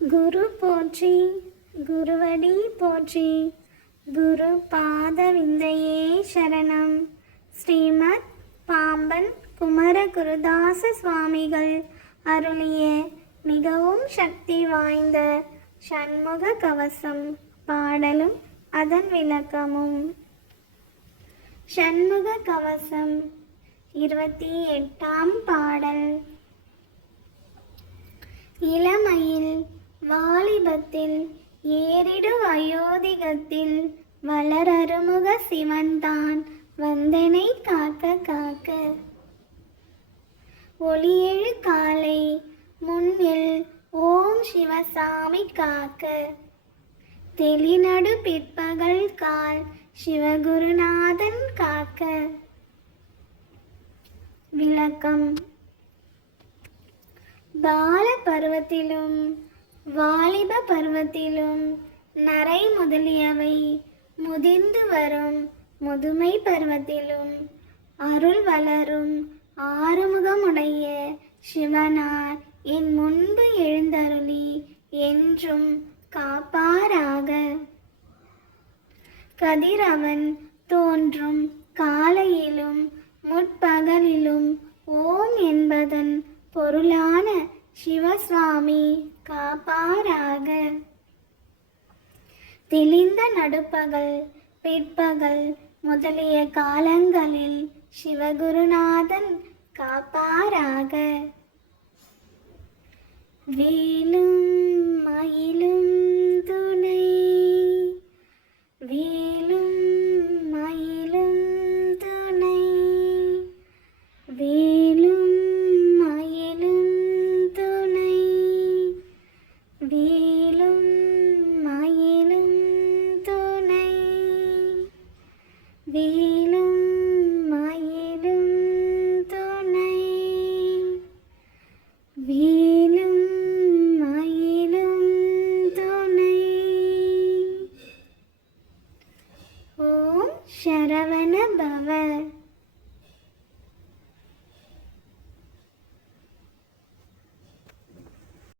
குரு போற்றி, குருவடி போற்றி, குரு பாத விந்தையே சரணம். ஸ்ரீமத் பாம்பன் குமர குருதாச சுவாமிகள் அருளிய மிகவும் சக்தி வாய்ந்த சண்முக கவசம் பாடலும் அதன் விளக்கமும். சண்முக கவசம் 28ஆம் பாடல். இளமையில் வாலிபத்தில் ஏறிடு வயோதிகத்தில் வளரருமுக சிவன்தான் வந்தனை காக்க காக்க. ஒளியெழு காலை முன்னில் ஓம் சிவசாமி காக்க. தெளிநடு பிற்பகல் கால் சிவகுருநாதன் காக்க. விளக்கம். பால பருவத்திலும் வாலிப பருவத்திலும் நரை முதலியவை முதிர்ந்து வரும் முதுமை பருவத்திலும் அருள் வளரும் ஆறுமுகமுடைய சிவனார் என் முன்பு எழுந்தருளி என்றும் காப்பாராக. கதிரவன் தோன்றும் காலையிலும் முற்பகலிலும் ஓம் என்பதன் பொருளான சிவசுவாமி காப்பாராக. தெளிந்த நடுப்பகல் பிற்பகல் முதலிய காலங்களில் சிவகுருநாதன் காப்பாராக. வேலும் மயிலும் துணை, வேலும் மயிலும் துணை, வேலும் மயிலும் துணை, வேலும் மயிலும் துணை, வேலும் மயிலும் துணை, வேலும் மயிலும் துணை. ஓம் சரவண பவ.